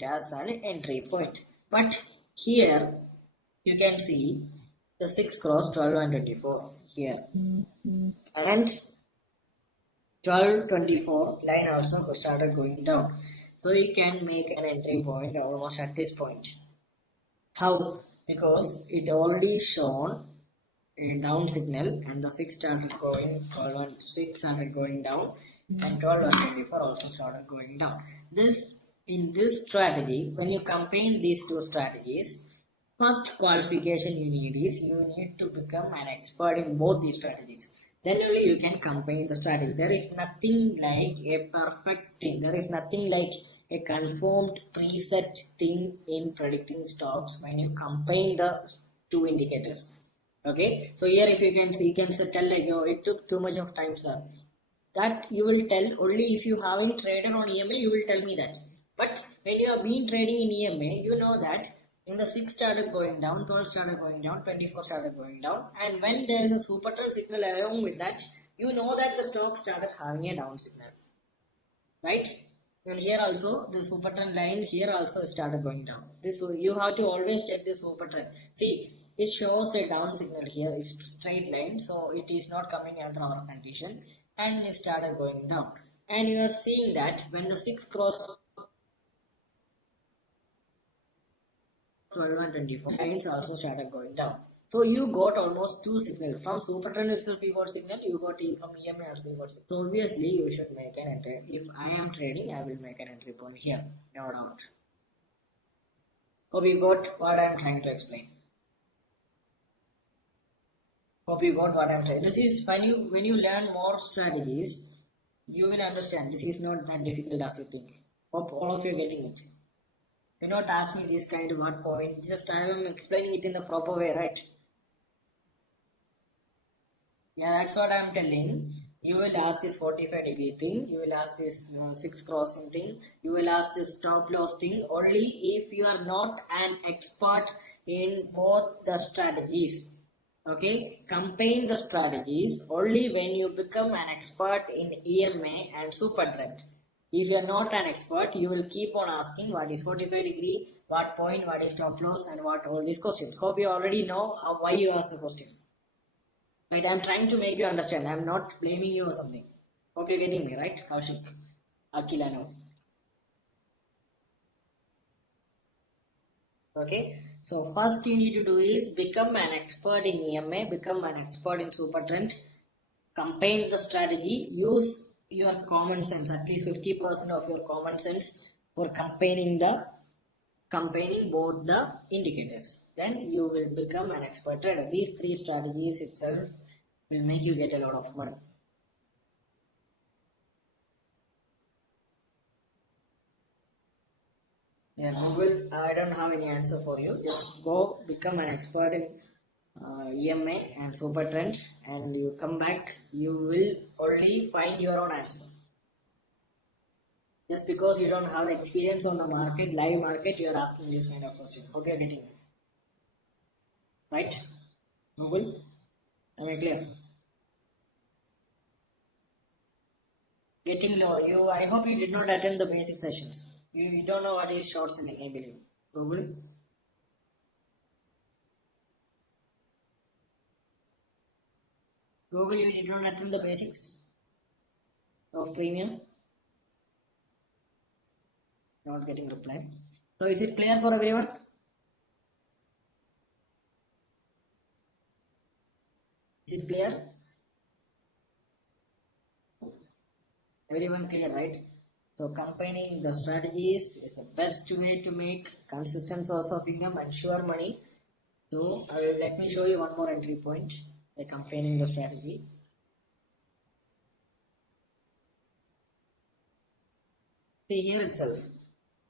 it as an entry point. But here you can see the 6 cross 12 and 24 here, and 12 24 line also started going down, so you can make an entry point almost at this point. How? Because it already shown a down signal and the 6 started going, 12 and 6 started going down, and 12 and 24 also started going down. In this strategy, when you combine these two strategies, first qualification you need is you need to become an expert in both these strategies. Then only you can combine the strategy. There is nothing like a perfect thing. There is nothing like a confirmed preset thing in predicting stocks when you combine the two indicators. Okay, so here if you can see, you can tell like, oh, it took too much of time, sir. That you will tell only if you haven't traded on EMA, you will tell me that. But when you have been trading in EMA, you know that in the 6 started going down, 12 started going down, 24 started going down, and when there is a super trend signal along with that, you know that the stock started having a down signal, right? And here also the super trend line here also started going down. This you have to always check this super trend. See, it shows a down signal here. It's straight line, so it is not coming under our condition, and it started going down. And you are seeing that when the 6 cross 12 and 24 lines also started going down. So you got almost two signals. From super trend itself you got signal, you got from EMA also you got signal. So obviously you should make an entry. If I am trading, I will make an entry point here, no doubt. Hope you got what I am trying to explain. Hope you got what I am trying. This is when you learn more strategies, you will understand. This is not that difficult as you think. Hope all of you are getting it. Do not ask me this kind of what point. Just I am explaining it in the proper way, right? Yeah, that's what I am telling. You will ask this 45-degree thing. You will ask this 6 crossing thing. You will ask this stop loss thing only if you are not an expert in both the strategies. Okay, combine the strategies only when you become an expert in EMA and super trend. If you are not an expert, you will keep on asking what is 45-degree, what point, what is stop loss, and what all these questions. Hope you already know why you ask the question. Right, I am trying to make you understand. I am not blaming you or something. Hope you're getting me, right? Kaushik, Akhil, I know. Okay, so first you need to do is become an expert in EMA, become an expert in super trend, combine the strategy, use your common sense, at least 50% of your common sense for combining both the indicators. Then you will become an expert trader. These three strategies itself will make you get a lot of money. Yeah, Google, I don't have any answer for you. Just go become an expert in EMA and super trend, and you come back, you will only find your own answer. Just because you don't have experience on the market, live market, you are asking this kind of question. Hope you are getting it. Right? Google? Am I clear? Getting low. I hope you did not attend the basic sessions. You don't know what is short selling, I believe. Google? Google, you did not attend the basics of premium? Not getting reply. So is it clear for everyone? Is it clear? Everyone clear, right? So combining the strategies is the best way to make consistent source of income and sure money. So let me show you one more entry point by combining the strategy. See here itself.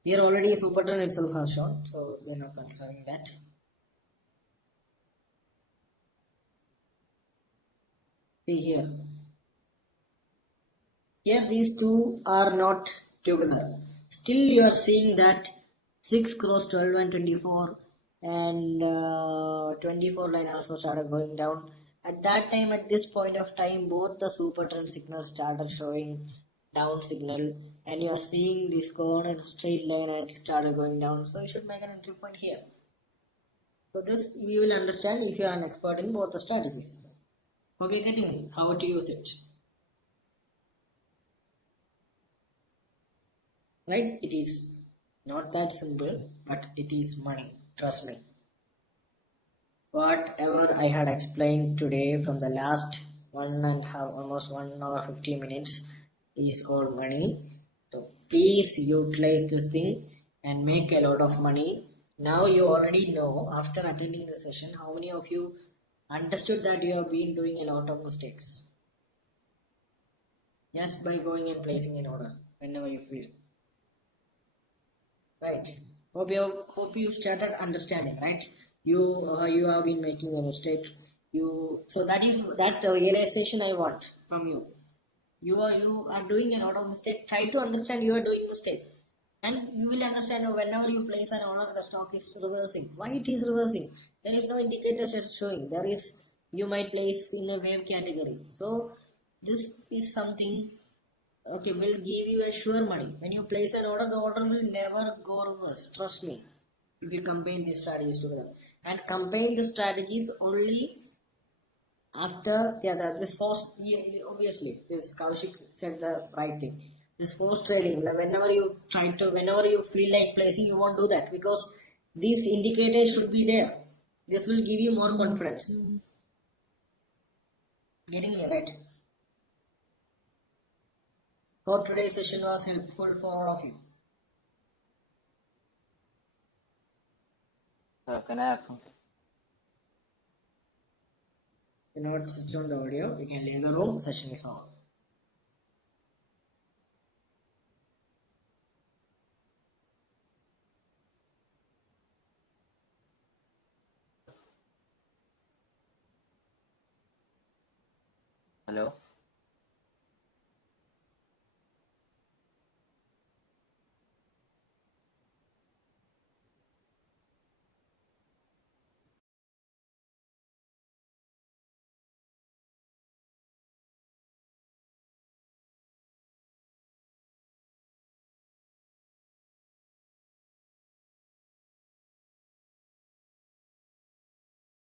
Here already super trend itself has shown, so we are not considering that. See here. Here these two are not together. Still you are seeing that 6 cross 12 and 24 and 24 line also started going down. At that time, at this point of time, both the super trend signals started showing down signal, and you are seeing this cone and straight line and it started going down, so you should make an entry point here. So this we will understand if you are an expert in both the strategies. Hope you're getting how to use it. Right? It is not that simple, but it is money. Trust me. Whatever I had explained today from the last 1.5, almost 1 hour 50 minutes is called money. So please utilize this thing and make a lot of money. Now you already know after attending the session how many of you understood that you have been doing a lot of mistakes just by going and placing an order whenever you feel. Right. Hope you started understanding, right? You have been making a mistake. So that is that realization I want from you. You are doing a lot of mistake. Try to understand you are doing mistake, and you will understand whenever you place an order, the stock is reversing. Why it is reversing? There is no indicators showing. There is you might place in a wave category. So this is something. Okay, will give you a sure money. When you place an order, the order will never go reverse. Trust me. If you combine these strategies together. And combine the strategies only after this forced obviously this Kaushik said the right thing. This forced trading, whenever you feel like placing, you won't do that because these indicators should be there. This will give you more confidence. Getting me right? Hope today's session was helpful for all of you. Can I ask something? Do not switch on the audio. You can leave the room. Session is on. Hello?